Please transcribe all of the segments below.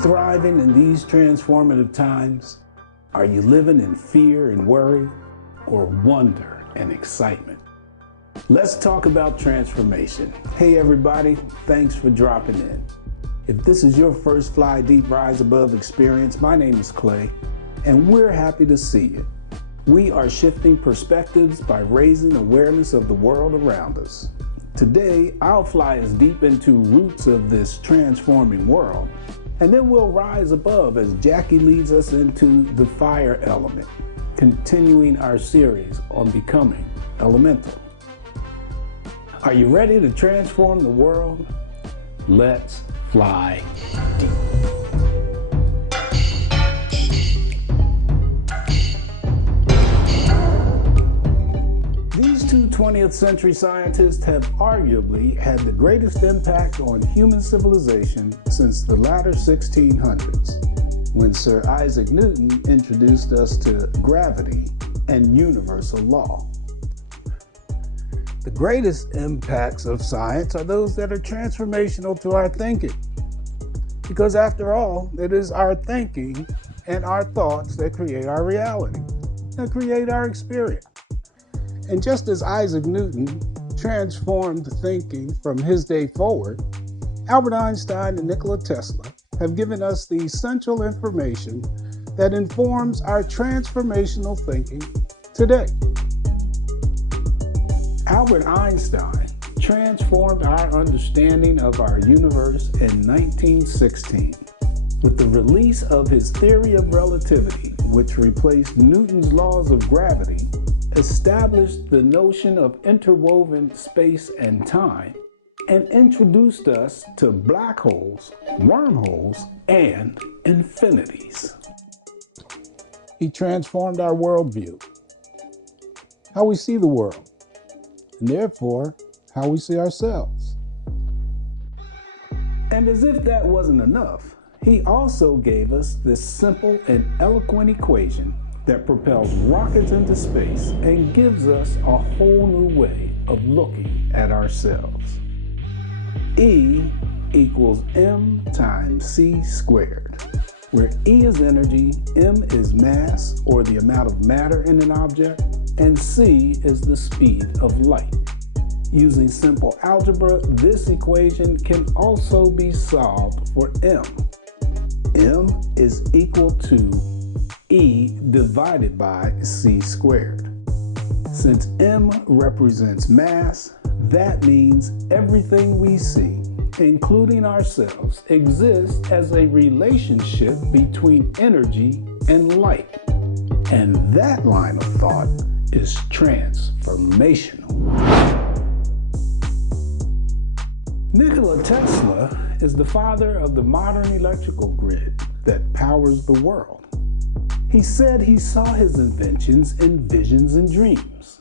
thriving in these transformative times? Are you living in fear and worry, or wonder and excitement? Let's talk about transformation. Hey everybody, thanks for dropping in. If this is your first Fly Deep Rise Above experience, my name is Clay, and we're happy to see you. We are shifting perspectives by raising awareness of the world around us. Today, I'll fly us deep into roots of this transforming world, and then we'll rise above as Jackie leads us into the fire element, continuing our series on becoming elemental. Are you ready to transform the world? Let's fly deep. These two 20th century scientists have arguably had the greatest impact on human civilization since the latter 1600s, when Sir Isaac Newton introduced us to gravity and universal law. The greatest impacts of science are those that are transformational to our thinking. Because after all, it is our thinking and our thoughts that create our reality, that create our experience. And just as Isaac Newton transformed thinking from his day forward, Albert Einstein and Nikola Tesla have given us the essential information that informs our transformational thinking today. Albert Einstein transformed our understanding of our universe in 1916 with the release of his theory of relativity, which replaced Newton's laws of gravity, established the notion of interwoven space and time, and introduced us to black holes, wormholes, and infinities. He transformed our worldview, how we see the world, and therefore, how we see ourselves. And as if that wasn't enough, he also gave us this simple and eloquent equation that propels rockets into space and gives us a whole new way of looking at ourselves. E equals m times c squared, where E is energy, m is mass or the amount of matter in an object, and c is the speed of light. Using simple algebra, this equation can also be solved for m. M is equal to E divided by c squared. Since m represents mass, that means everything we see, including ourselves, exists as a relationship between energy and light. And that line of thought is transformational. Nikola Tesla is the father of the modern electrical grid that powers the world. He said he saw his inventions in visions and dreams.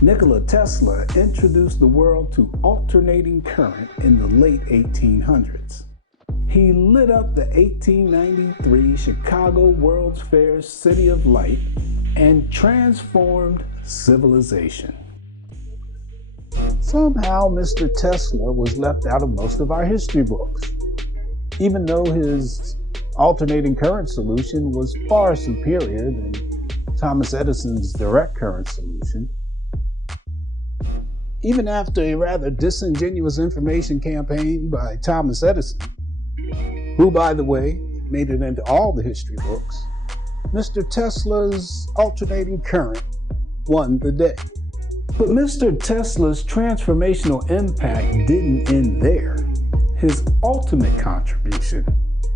Nikola Tesla introduced the world to alternating current in the late 1800s. He lit up the 1893 Chicago World's Fair City of Light and transformed civilization. Somehow, Mr. Tesla was left out of most of our history books, even though his alternating current solution was far superior than Thomas Edison's direct current solution. Even after a rather disingenuous information campaign by Thomas Edison, who, by the way, made it into all the history books, Mr. Tesla's alternating current won the day. But Mr. Tesla's transformational impact didn't end there. His ultimate contribution,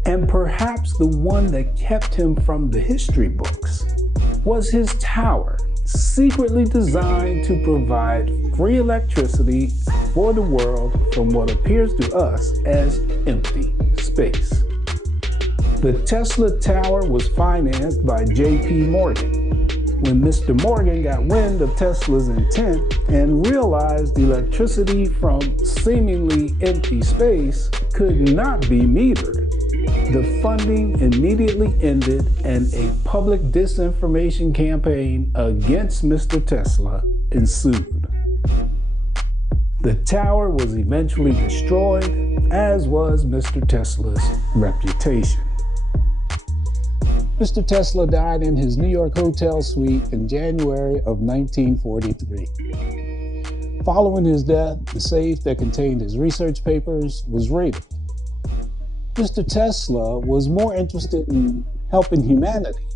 and perhaps the one that kept him from the history books, was his tower, secretly designed to provide free electricity for the world from what appears to us as empty space. The Tesla Tower was financed by J.P. Morgan. When Mr. Morgan got wind of Tesla's intent and realized electricity from seemingly empty space could not be metered, the funding immediately ended and a public disinformation campaign against Mr. Tesla ensued. The tower was eventually destroyed, as was Mr. Tesla's reputation. Mr. Tesla died in his New York hotel suite in January of 1943. Following his death, the safe that contained his research papers was raided. Mr. Tesla was more interested in helping humanity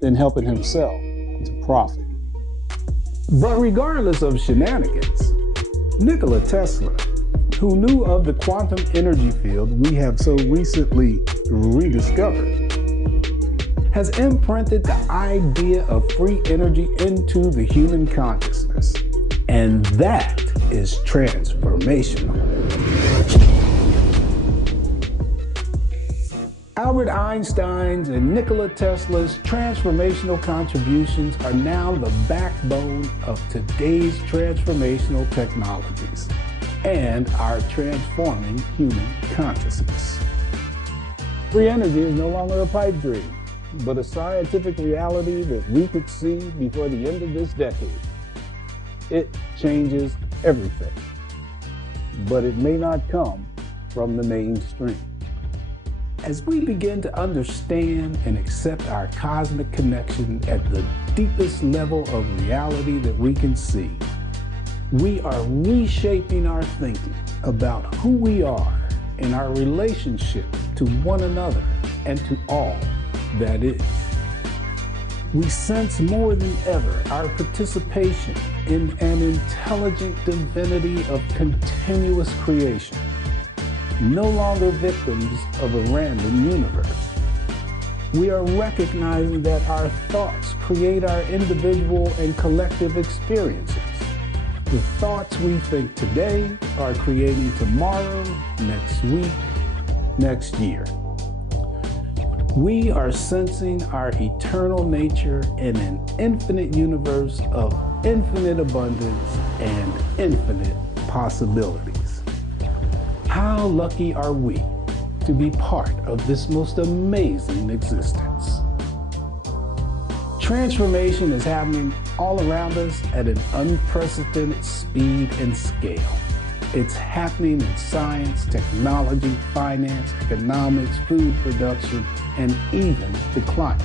than helping himself to profit. But regardless of shenanigans, Nikola Tesla, who knew of the quantum energy field we have so recently rediscovered, has imprinted the idea of free energy into the human consciousness. And that is transformational. Albert Einstein's and Nikola Tesla's transformational contributions are now the backbone of today's transformational technologies and are transforming human consciousness. Free energy is no longer a pipe dream, but a scientific reality that we could see before the end of this decade. It changes everything, but it may not come from the mainstream. As we begin to understand and accept our cosmic connection at the deepest level of reality that we can see, we are reshaping our thinking about who we are and our relationship to one another and to all that is. We sense more than ever our participation in an intelligent divinity of continuous creation, no longer victims of a random universe. We are recognizing that our thoughts create our individual and collective experiences. The thoughts we think today are creating tomorrow, next week, next year. We are sensing our eternal nature in an infinite universe of infinite abundance and infinite possibilities. How lucky are we to be part of this most amazing existence? Transformation is happening all around us at an unprecedented speed and scale. It's happening in science, technology, finance, economics, food production, and even the climate.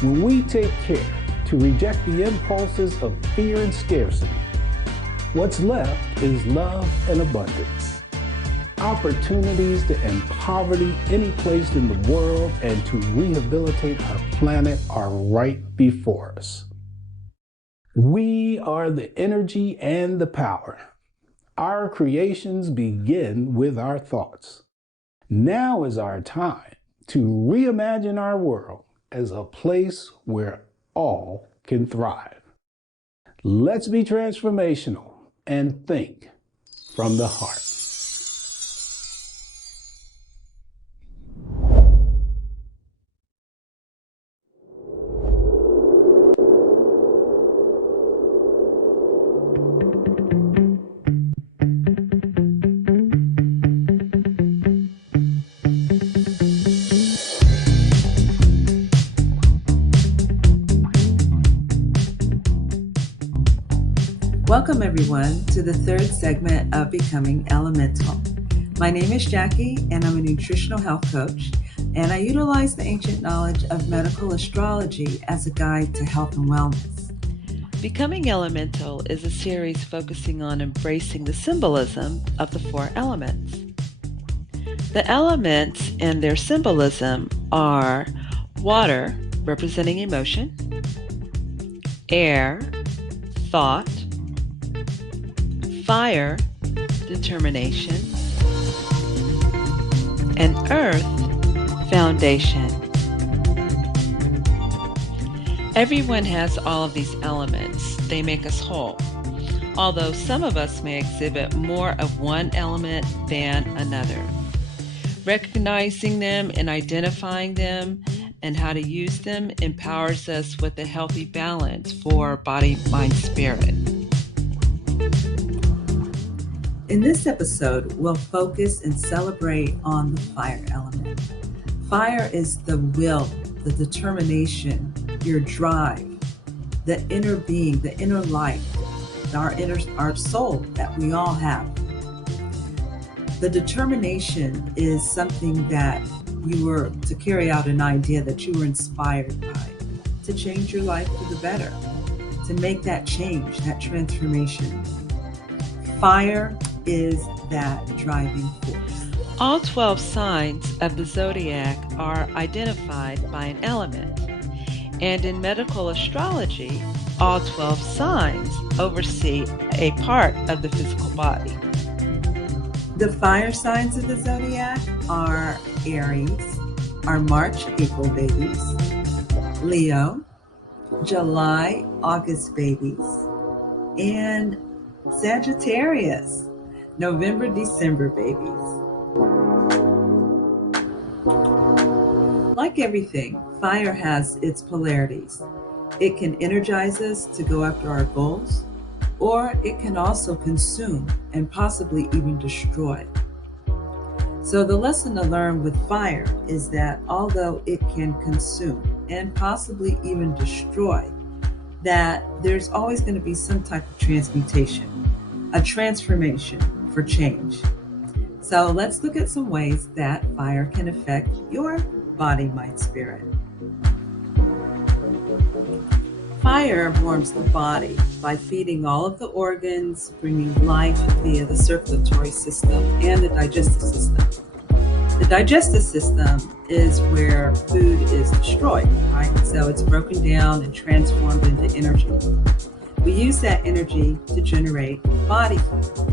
When we take care to reject the impulses of fear and scarcity, what's left is love and abundance. Opportunities to end poverty any place in the world and to rehabilitate our planet are right before us. We are the energy and the power. Our creations begin with our thoughts. Now is our time to reimagine our world as a place where all can thrive. Let's be transformational and think from the heart. Welcome everyone to the third segment of Becoming Elemental. My name is Jackie and I'm a nutritional health coach, and I utilize the ancient knowledge of medical astrology as a guide to health and wellness. Becoming Elemental is a series focusing on embracing the symbolism of the four elements. The elements and their symbolism are water, representing emotion, air, thought, fire, determination, and earth, foundation. Everyone has all of these elements. They make us whole, although some of us may exhibit more of one element than another. Recognizing them and identifying them and how to use them empowers us with a healthy balance for body, mind, spirit. In this episode, we'll focus and celebrate on the fire element. Fire is the will, the determination, your drive, the inner being, the inner light, our soul that we all have. The determination is something that you were to carry out an idea that you were inspired by, to change your life for the better, to make that change, that transformation. Fire is that driving force. All 12 signs of the zodiac are identified by an element. And in medical astrology, all 12 signs oversee a part of the physical body. The fire signs of the zodiac are Aries, our March-April babies, Leo, July-August babies, and Sagittarius, November-December babies. Like everything, fire has its polarities. It can energize us to go after our goals, or it can also consume and possibly even destroy. So the lesson to learn with fire is that although it can consume and possibly even destroy, that there's always going to be some type of transmutation, a transformation for change. So let's look at some ways that fire can affect your body, mind, spirit. Fire warms the body by feeding all of the organs, bringing life via the circulatory system and the digestive system. The digestive system is where food is destroyed, right? So it's broken down and transformed into energy. We use that energy to generate body heat.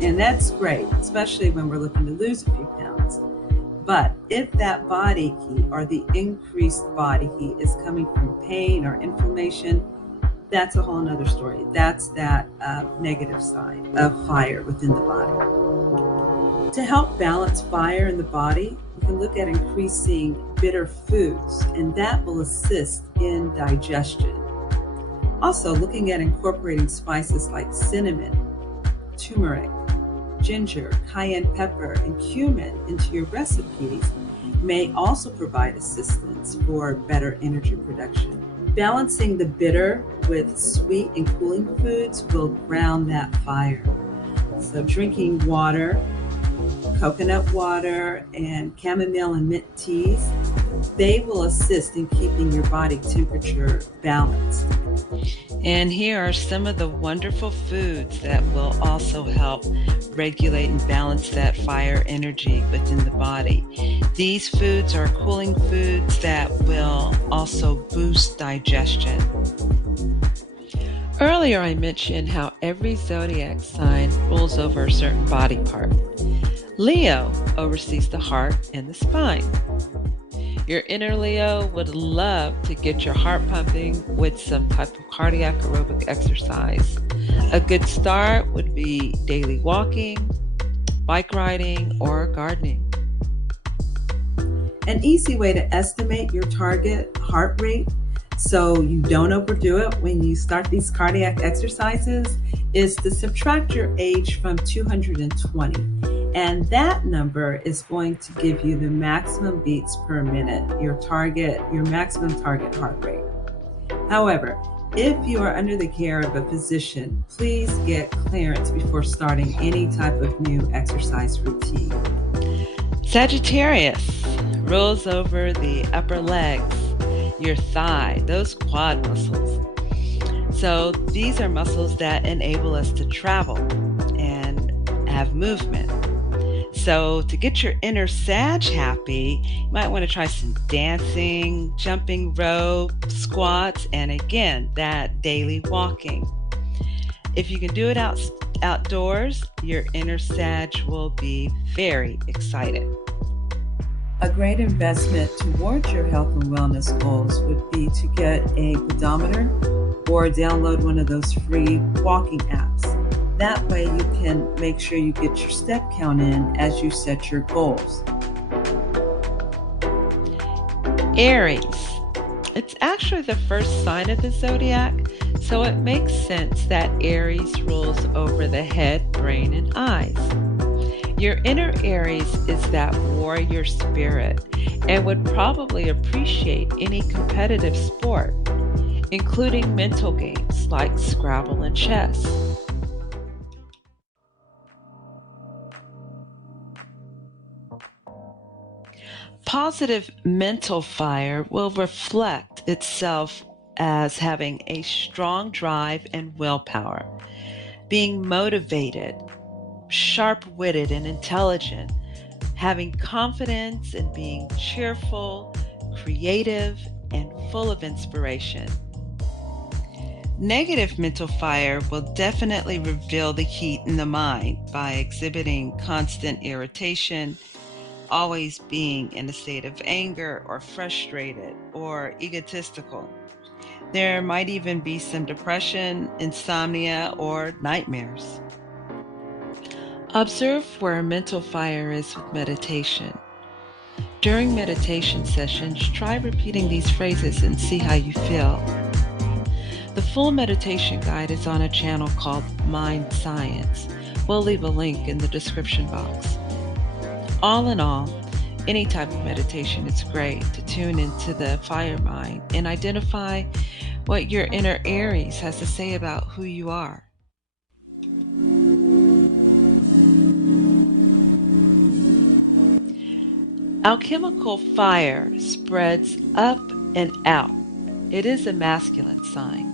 And that's great, especially when we're looking to lose a few pounds. But if that body heat or the increased body heat is coming from pain or inflammation, that's a whole nother story. That's that negative side of fire within the body. To help balance fire in the body, we can look at increasing bitter foods, and that will assist in digestion. Also, looking at incorporating spices like cinnamon, turmeric, ginger, cayenne pepper, and cumin into your recipes may also provide assistance for better energy production. Balancing the bitter with sweet and cooling foods will ground that fire. So drinking water, coconut water, and chamomile and mint teas, they will assist in keeping your body temperature balanced. And here are some of the wonderful foods that will also help regulate and balance that fire energy within the body. These foods are cooling foods that will also boost digestion. Earlier I mentioned how every zodiac sign rules over a certain body part. Leo oversees the heart and the spine. Your inner Leo would love to get your heart pumping with some type of cardiac aerobic exercise. A good start would be daily walking, bike riding, or gardening. An easy way to estimate your target heart rate so you don't overdo it when you start these cardiac exercises is to subtract your age from 220. And that number is going to give you the maximum beats per minute, your maximum target heart rate. However, if you are under the care of a physician, please get clearance before starting any type of new exercise routine. Sagittarius rules over the upper legs, your thigh, those quad muscles. So these are muscles that enable us to travel and have movement. So to get your inner Sag happy, you might want to try some dancing, jumping rope, squats, and again, that daily walking. If you can do it outdoors, your inner Sag will be very excited. A great investment towards your health and wellness goals would be to get a pedometer or download one of those free walking apps. That way you can make sure you get your step count in as you set your goals. Aries. It's actually the first sign of the zodiac, so it makes sense that Aries rules over the head, brain, and eyes. Your inner Aries is that warrior spirit and would probably appreciate any competitive sport, including mental games like Scrabble and chess. positive mental fire will reflect itself as having a strong drive and willpower, being motivated, sharp-witted and intelligent, having confidence and being cheerful, creative, and full of inspiration. Negative mental fire will definitely reveal the heat in the mind by exhibiting constant irritation, always being in a state of anger or frustrated or egotistical. There might even be some depression, insomnia, or nightmares. Observe where mental fire is with meditation. During meditation sessions, try repeating these phrases and see how you feel. The full meditation guide is on a channel called Mind Science. We'll leave a link in the description box. All in all, any type of meditation is great to tune into the fire mind and identify what your inner Aries has to say about who you are. Alchemical fire spreads up and out. It is a masculine sign.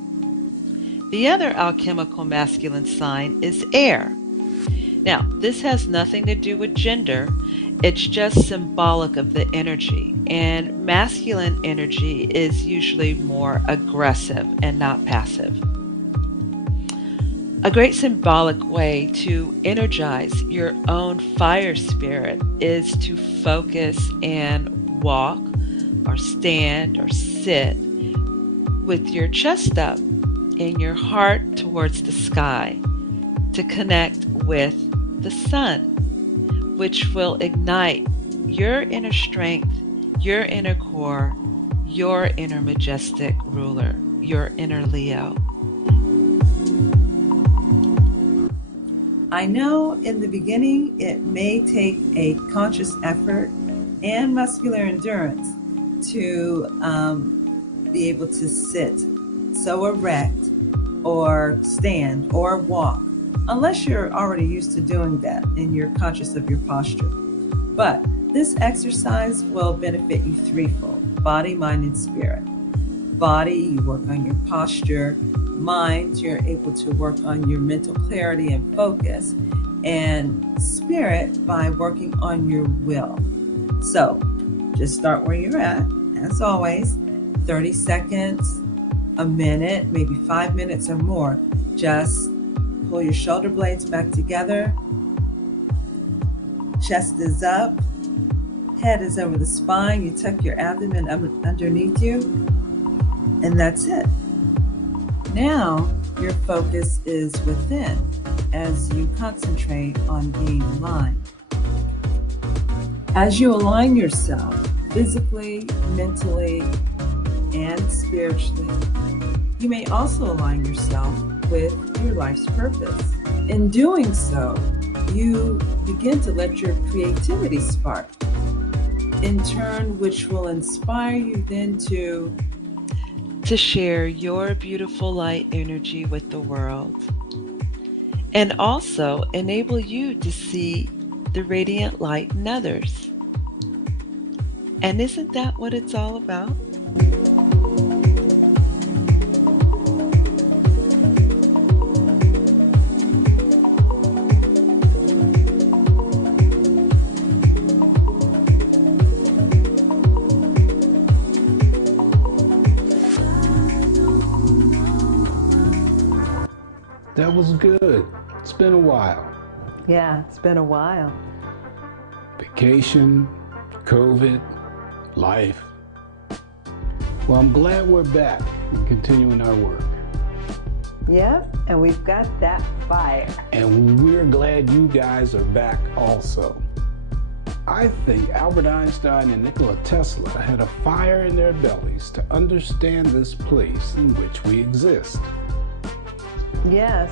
The other alchemical masculine sign is air. Now, this has nothing to do with gender. It's just symbolic of the energy. And masculine energy is usually more aggressive and not passive. A great symbolic way to energize your own fire spirit is to focus and walk or stand or sit with your chest up and your heart towards the sky to connect with the sun, which will ignite your inner strength, your inner core, your inner majestic ruler, your inner Leo. I know in the beginning it may take a conscious effort and muscular endurance to be able to sit so erect or stand or walk, unless you're already used to doing that and you're conscious of your posture. But this exercise will benefit you threefold: body, mind, and spirit. Body, you work on your posture. Mind, you're able to work on your mental clarity and focus. And spirit, by working on your will. So just start where you're at, as always, 30 seconds, a minute, maybe 5 minutes or more. Just pull your shoulder blades back together. Chest is up. Head is over the spine. You tuck your abdomen underneath you. And that's it. Now, your focus is within as you concentrate on being aligned. As you align yourself physically, mentally, and spiritually, you may also align yourself with your life's purpose. In doing so, you begin to let your creativity spark, in turn, which will inspire you then to share your beautiful light energy with the world, and also enable you to see the radiant light in others. And isn't that what it's all about? That was good. It's been a while. Yeah, it's been a while. Vacation, COVID, life. Well, I'm glad we're back and continuing our work. Yep, and we've got that fire. And we're glad you guys are back also. I think Albert Einstein and Nikola Tesla had a fire in their bellies to understand this place in which we exist. Yes,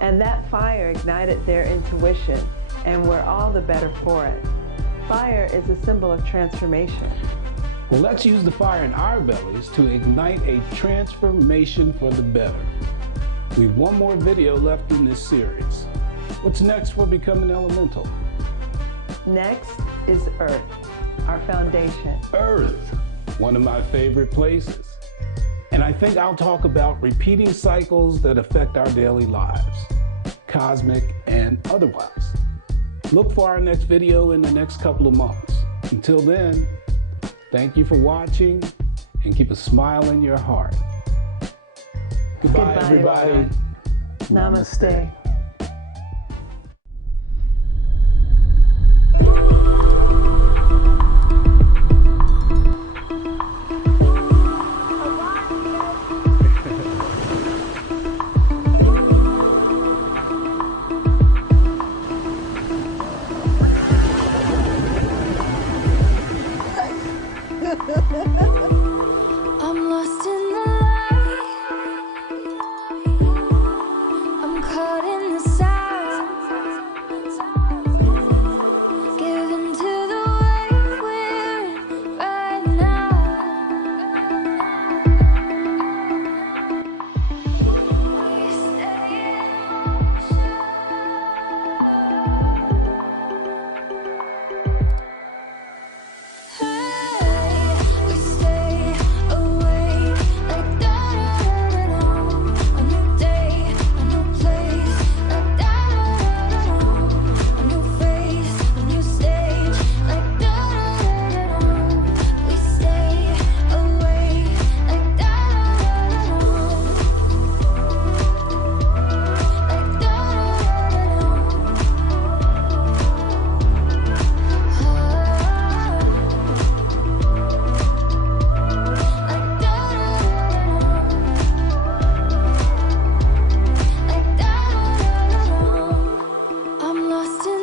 and that fire ignited their intuition, and we're all the better for it. Fire is a symbol of transformation. Well, let's use the fire in our bellies to ignite a transformation for the better. We've one more video left in this series. What's next for Becoming Elemental? Next is Earth. our foundation. Earth, one of my favorite places. And I think I'll talk about repeating cycles that affect our daily lives, cosmic and otherwise. Look for our next video in the next couple of months. Until then, thank you for watching and keep a smile in your heart. Goodbye everybody. Everyone. Namaste. I'm lost in the light. I'm caught in the sound. Given to the wave we're in right now. We stay in motion. Hey, we stay awake like da-da-da-da-da. A new day, a new place, like da-da-da-da-da. A new face, a new stage, like da-da-da-da-da. We stay awake like da-da-da-da-da. Like I'm lost in